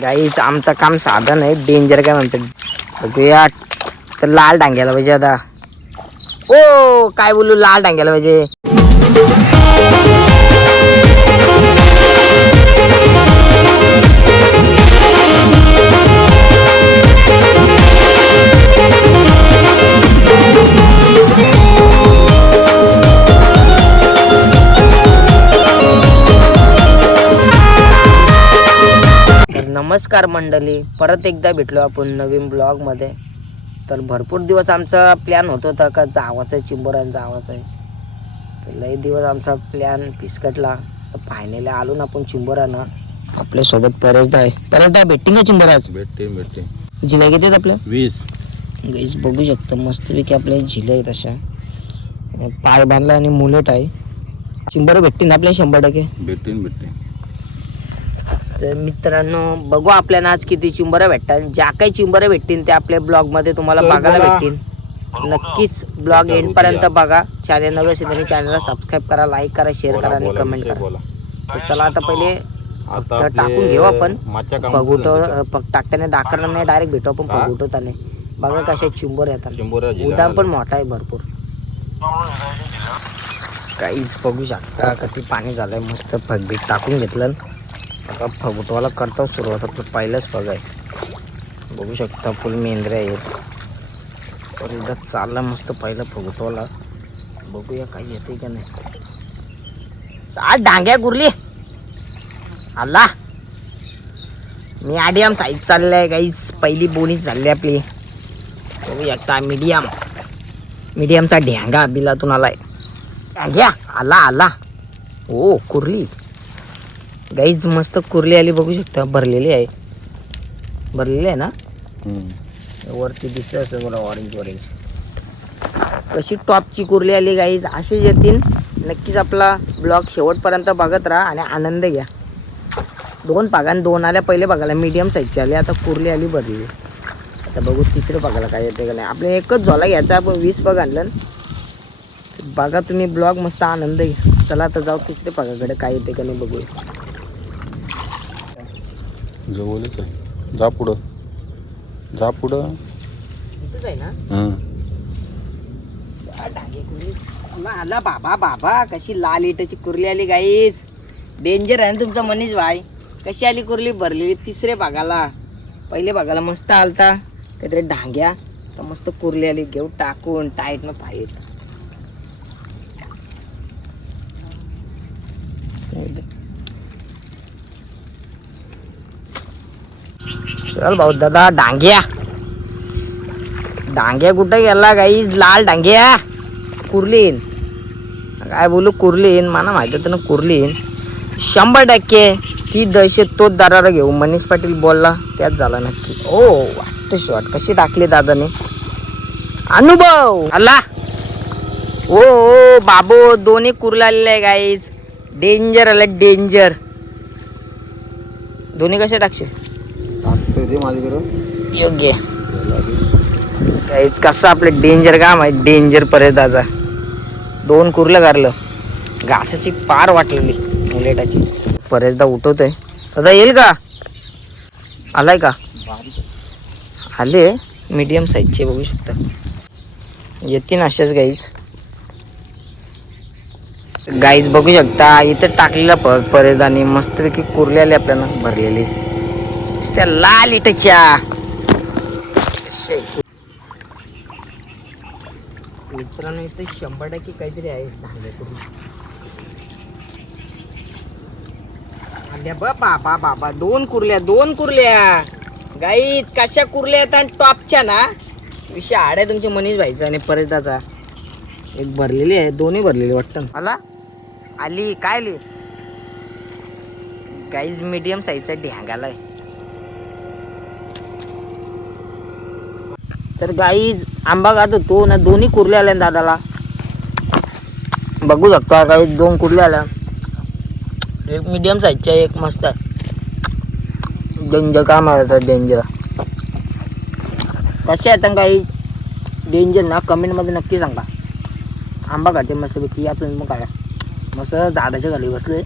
गाईच आमचं काम साधन आहे, डेंजर काय म्हणतात बघूया. तर लाल डांग्याला पाहिजे आता. ओ काय बोलू, लाल डांग्याला पाहिजे. नमस्कार मंडळी, परत एकदा भेटलो आपण नवीन ब्लॉगमध्ये. तर भरपूर दिवस आमचा प्लॅन होत होता का जावाचं आहे, चिंबोऱ्यानं जावाचं आहे. तर लई दिवस आमचा प्लॅन फिसकटला. तर फायनली आलो ना आपण चिंबोऱ्यानं. आपल्यासोबत परेशदा आहे. परेशदा भेटतील का चिंबोऱ्यात? भेटते. झिल्या किती आहेत आपल्या? 20. गाईस बघू शकता मस्तपैकी आपल्या झिल्या आहेत अशा. पाय बांधला आणि मुलेट आहे. चिंबोऱ्या भेटतील ना आपल्या 100%? भेटते. तर मित्रांनो बघू आपल्याला आज किती चिंबोऱ्या भेटतात. ज्या काही चिंबोऱ्या भेटतील त्या आपल्या ब्लॉगमध्ये तुम्हाला बघायला भेटतील. नक्कीच ब्लॉग एंड पर्यंत बघा. चॅनल नवे असेल तरी चॅनलला सबस्क्राईब करा, लाईक करा, शेअर करा आणि कमेंट करा. तर चला आता पहिले टाकून घेऊ आपण. पगुटो टाकताना दाखवणार नाही, डायरेक्ट भेटू आपण पगुटोताने. बघा कशा चिंबोऱ्या येतात. उदाम पण मोठा आहे भरपूर. काहीच बघू शकता किती पाणी झालंय. मस्त फगबीट टाकून घेतलं. आता फगुटवाला करतो सुरुवात. आपलं पहिलंच फग आहे. बघू शकता फुल मेंढऱ्या आहेत. तर एकदा चालला मस्त पहिलं फगुटवाला. बघूया काही येते का नाही. आज डांग्या गुरली आला. मी आडियम साईज चाललाय काहीच. पहिली बोनीच झाली आपली. बघूया का मीडियमचा ढ्यांगा बिलातून आलाय. ढ्यांग्या आला. ओ कुर्ली गाईज मस्त कुर्ली आली. बघू शकता भरलेली आहे ना. वरती दिसत असं मला ऑरेंज कशी टॉपची कुर्ली आली गाईज. असेच येतील. नक्कीच आपला ब्लॉग शेवटपर्यंत बघत राहा आणि आनंद घ्या. 2 पागान 2 आल्या. पहिले बघायला मीडियम साईजची आली. आता कुर्ली आली भरलेली. आता बघू तिसरं बघायला काय येते का नाही. आपल्या एकच झोला घ्यायचा. आपण 20 पग आणलं. बघा तुम्ही ब्लॉग मस्त आनंद घ्या. चला आता जाऊ तिसरे पगाकडे काय येते का नाही बघूया. जवळच आहे. जा पुढं इथंच आहे ना. डांगे कुर्ली आला. बाबा कशी लाल इटाची कुर्ली आली गाईज. डेंजर आहे ना तुमचा मनीष भाई. कशी आली कुर्ली भरलेली. तिसरे भागाला पहिले भागाला मस्त आलता काहीतरी डांग्या. तर मस्त कुर्ली आली. घेऊ टाकून टाईट न पाहिजे. चल भाऊ दादा. डांग्या कुठे गेला गाईज. लाल डांग्या कुर्लीन काय बोलू. कुर्लीन मला माहिती होतं ना. कुर्लीन 100% ती दहशत तोच दरारा घेऊ. मनीष पाटील बोलला त्याच झाला नक्की. ओ वाटतं शॉट कशी टाकली दादाने. अनुभव आला. ओ बाबो दोन्ही कुर्ला आलेले आहे गाईज. डेंजर आलं डेंजर. दोन्ही कसे टाकशील योग्य काहीच. कसं आपलं डेंजर काम आहे. डेंजर पर्यंताचा 2 कुर्लं गारलं. घासाची पार वाटलेली मुलेटाची. बरेचदा उठवतोय. आता येईल का? आलाय का? आले मीडियम साईजचे बघू शकता. येतील अशाच गाईज बघू शकता. इथं टाकलेला परेशदानी मस्तपैकी कुर्ली आली आपल्याला भरलेली. त्या लाल इटच्या मित्रांनो इथे 100% काहीतरी आहे. बाबा 2 कुर्ल्या गाईच. कशा कुर्ल्या आहेत आणि टॉपच्या ना. विषय आड आहे तुमच्या मनीष भाईचा आणि परेशदाचा. एक भरलेली आहे. दोन्ही भरलेली वाटतं मला. आली काय आली गाईज. मीडियम साईजचा ढ्यांगाला आहे. तर गाईज आंबा खात होतो ना. दोन्ही कुर्ल्या आल्या दादाला. बघू शकता काही 2 कुर्ल्या आल्या. एक मीडियम साईजच्या एक मस्त आहे. डेंजर काम आहे. डेंजर कसे आहेत काही डेंजर ना. कमेंटमध्ये नक्की सांगा. आंबा खाते मस्तपैकी. आपल्याला मग काय मस्त झाडाच्या खाली बसले.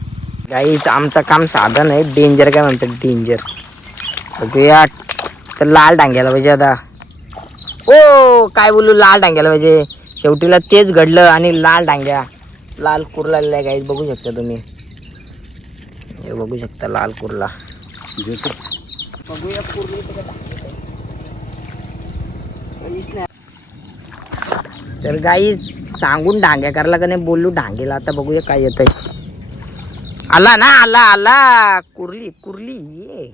गाईच आमचं काम साधन आहे. डेंजर काय म्हणतात डेंजर. बघूया तर लाल डांग्याला पाहिजे आता. ओ काय बोलू, लाल डांग्याला पाहिजे. शेवटीला तेच घडलं आणि लाल डांग्या, लाल कुर्ला आहे गाईज. बघू शकता तुम्ही, हे बघू शकता लाल कुर्ला. बघूया कुर्ली तर गाईज सांगून डांग्या करायला का नाही बोललो डांगेला. आता बघूया काय येत आहे. आला ना, आला आला कुर्ली. कुर्ली ये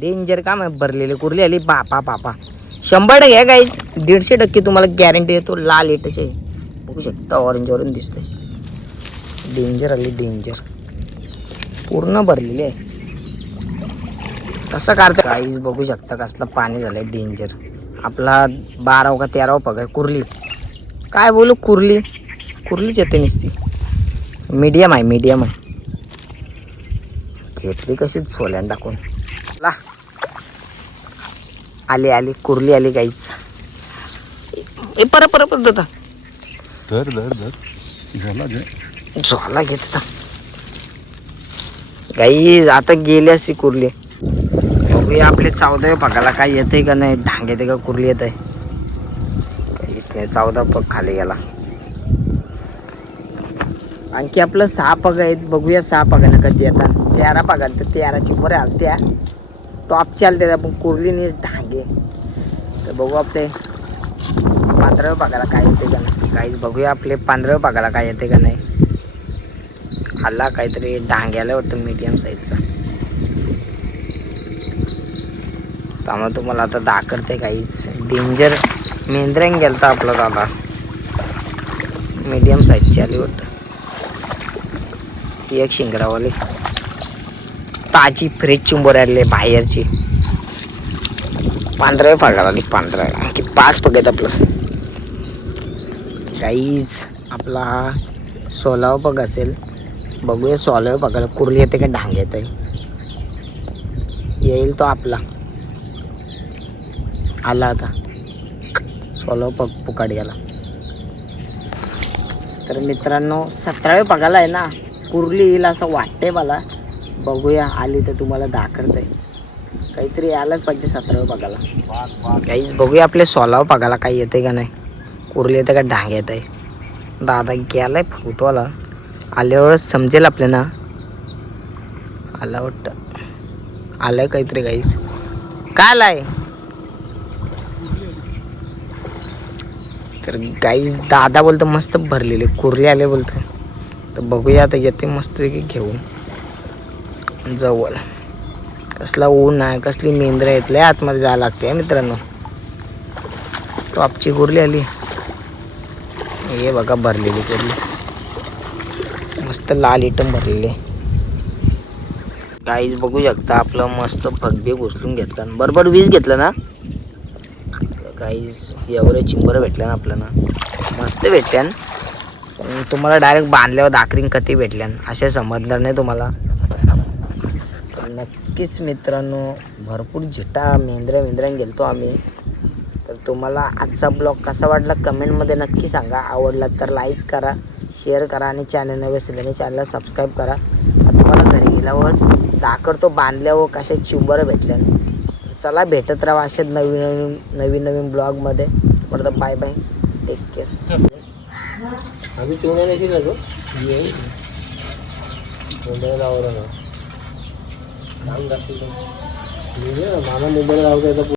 डेंजर काम आहे. भरलेली कुर्ली आली. बापा बापा 100% आहे गाईज. 150% तुम्हाला गॅरंटी देतो. लाल येटाचे बघू शकता, ऑरेंज ऑरेंज दिसतंय. डेंजर आली, डेंजर पूर्ण भरलेली आहे. कसं काढतं गाईज बघू शकता. कसलं पाणी झालंय डेंजर. आपला 12 का 13 पग आहे. कुर्ली काय बोलू, कुर्ली कुर्लीच येते नुसती. मीडियम आहे, मीडियम आहे. घेतली कशी छोल्यान टाकून. ला आली आली कुर्ली आली गाईच. ए परत परत परत होता. धर धर धर झाला घे. झोला घेत होता गाईज. आता गेली अशी कुर्ली. बघूया आपले 14व्या पगाला काय येते का नाही. ढांग येते का कुर्ली येत आहे काहीच नाही. 14 पग खाली गेला. आणखी आपलं 6 पग आहेत. बघूया 6 पगाने कधी येतात. 13 पगात तर 13ची बरे आलत्या टॉप चालते. आपण कुर्ली नाही ढांगे. तर बघू आपले 15व्या पगाला काय येते का नाही. काहीच बघूया आपले 15व्या पगाला काय येते का नाही. आला काहीतरी डांग्याला वाटतं मीडियम साईजचा. त्यामुळे तुम्हाला आता दाखवते काहीच. डेंजर मेंद्र्यान गेलता आपला दादा. मीडियम साईजची आली वाटतं. एक शिंगरावाली ताजी फ्रेश चुंबर आले बाहेरची. 15व्या पगाला आली. 15 की 5 पग आहेत आपलं काहीच. आपला हा 16वा पग असेल. बघूया 16व्या पगाला कुर्ली येते का ढांग येत आहे. येईल तो आपला. आला आता 16वा पग पुकाड गेला. तर मित्रांनो 17व्या पगाला आहे ना कुर्ली येईल असं वाटतंय मला. बघूया आली तर तुम्हाला दाखवतंय. काहीतरी यायलाच पाहिजे 17व्या पगाला काहीच. बघूया आपल्या 16व्या पगाला काही येते का नाही. कुर्ली येते का ढांग येत आहे. दादा गेलाय फुटवाला. आल्यावरच समजेल आपल्याला. आला वाटतं. आलाय काहीतरी काहीच. काय आलाय तर गाईज. दादा बोलतो मस्त भरलेले कुर्ली आले बोलतो. तर बघूया आता येते मस्तपैकी घेऊन जवळ. कसला ऊन आहे, कसली मेंद्र येतले. आतमध्ये जायला लागते मित्रांनो. टॉपची कुर्ली आली. हे बघा भरलेली कुर्ली. मस्त लाल इटम भरलेले गाईज. बघू शकता आपलं मस्त भगबे घुसलून घेतलं. बरोबर 20 घेतलं ना गाईज. एवढे चिंबर भेटल्या ना आपल्याला. मस्त भेटल्यान. पण तुम्हाला डायरेक्ट बांधल्यावर दाखरीन कधी भेटल्यान असे समजणार नाही तुम्हाला. नक्कीच मित्रांनो भरपूर झिटा मेंद्र्यान गेलतो आम्ही. तर तुम्हाला आजचा ब्लॉग कसा वाटला कमेंटमध्ये नक्की सांगा. आवडला तर लाईक करा, शेअर करा आणि चॅनल नवे असल्याने चॅनलला सबस्क्राईब करा. तुम्हाला घरी गेल्यावर दाखवतो बांधल्यावर कशा चिंबर भेटल्या. चला भेटत राहा असेच नवीन ब्लॉगमध्ये. परत बाय बाय, टेक केअर. आम्ही चिवण्या नाही शिकलो मुंबईला आवडलं ना. मामा मुंबईला लावतो.